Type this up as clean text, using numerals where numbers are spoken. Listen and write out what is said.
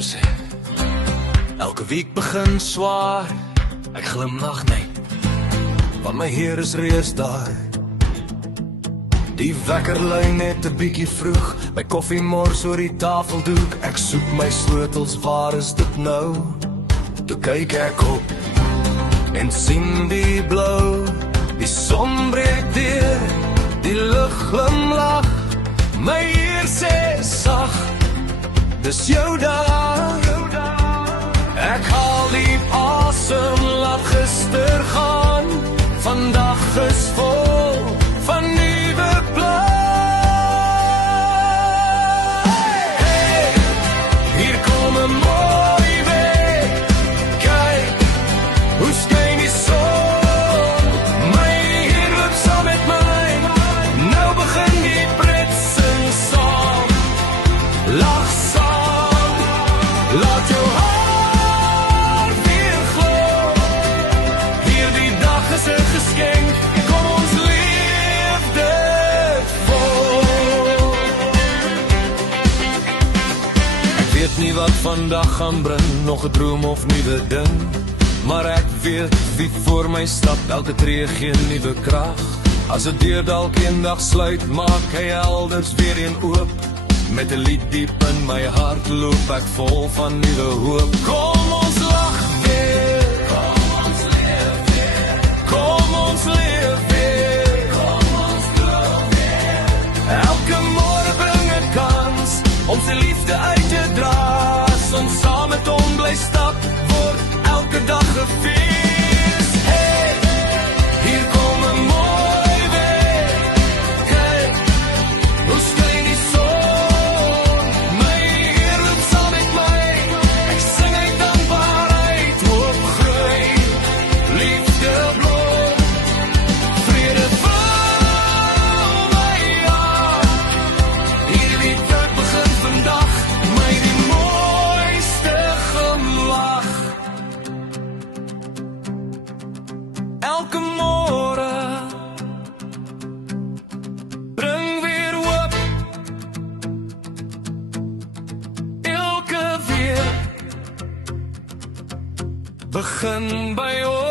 woorde sê. Elke week begin swaar, ek glimlag net, want my Heer is reeds daar. Die wekker lui net 'n bietjie vroeg, my koffie mors oor die tafeldoek. Ek soek my sleutels, waar is dit nou? Toe kyk ek op en sien die blou. Die son breek deur, die lug glimlag. My Heer sê sag, dis jou dag. Ek haal diep asem, laat gister gaan. Vandag is vol van nuwe plan. Hey, hier kom 'n mooi week. Kyk, hoe skyn die son. My Heer loop saam met my. Nou begin die pret sing saam. Lach saam, laat jou hart weer glo. Hierdie dag is 'n geskenk, kom ons leef dit vol. Ek weet nie wat vandag gaan bring, nog 'n droom of nuwe ding, maar ek weet wie voor my stap, elke tree gee nuwe krag. As 'n deur dalk eendag sluit, maak hy elders weer een oop. Met 'n lied diep in my hart loop ek vol van nuwe hoop. Kom ons lag weer, kom ons leef weer, kom ons leef weer, kom ons glo weer. Elke môre bring 'n kans om sy liefde uit te dra. As ons saam met hom bly stap, word elke dag gefees. Hey, hier kom 'n mooi week. Kyk, hoe skyn die son. My Heer loop saam met my. Ek sing uit dankbaarheid, hoop groei, liefde blom, vrede vul my hart. Hierdie dag begin vandag, my die mooiste glimlag. Elke môre bring weer hoop. Elke weer begin by ons.